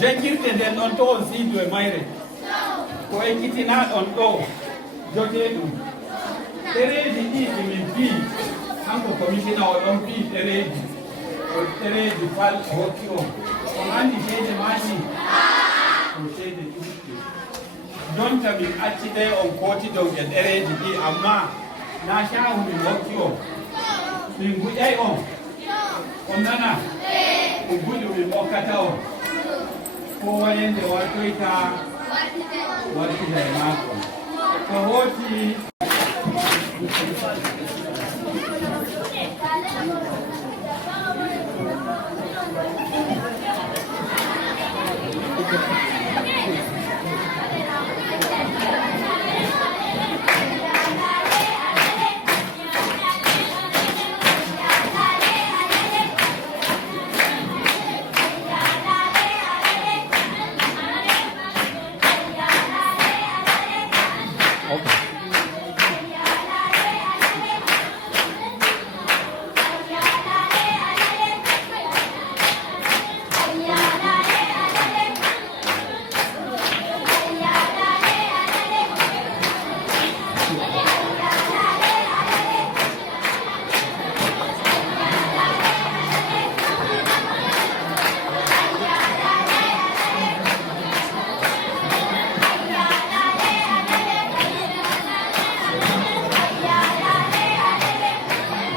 jangirde nden on to on siidu e mayre ko ekkitinaɗon ɗo jogee ɗum ɗereeji ɗiɗi min bii hanko commissioner o ɗon bii ɗereeji fal o hokki on on anndi ceede maani ko ceede ɗuɗɗe jonta min accide on kooti dow e ɗereeji ɗi amma na cahu min hokki on min guƴay on on nana ko guƴu min hokkata on ko wayende wartoyta wartida e maako ko hooti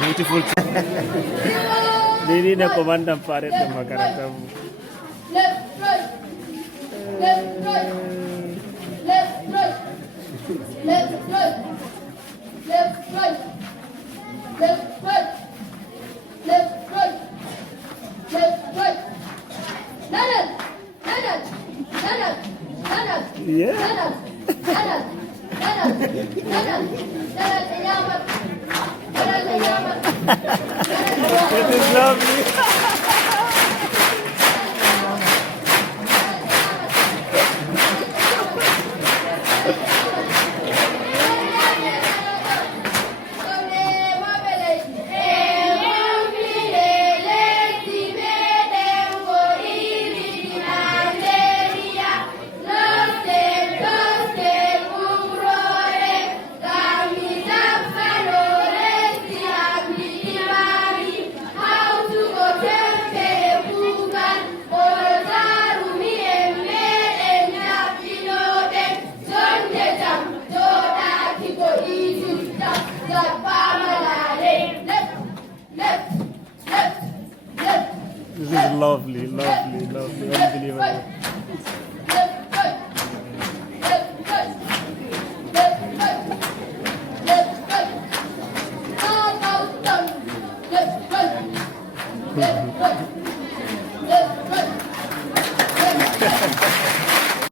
beautiful. Ini dah komandan paret di makanan. Left, right, left, right, left, right, left, right, left, right, left, right, left, right, left, right. Nanak, nanak, nanak, nanak, Yeah. nanak, nanak, nanak, nanak, nanak, nanak. It is lovely. This is lovely, lovely, lovely, unbelievable. Left, right.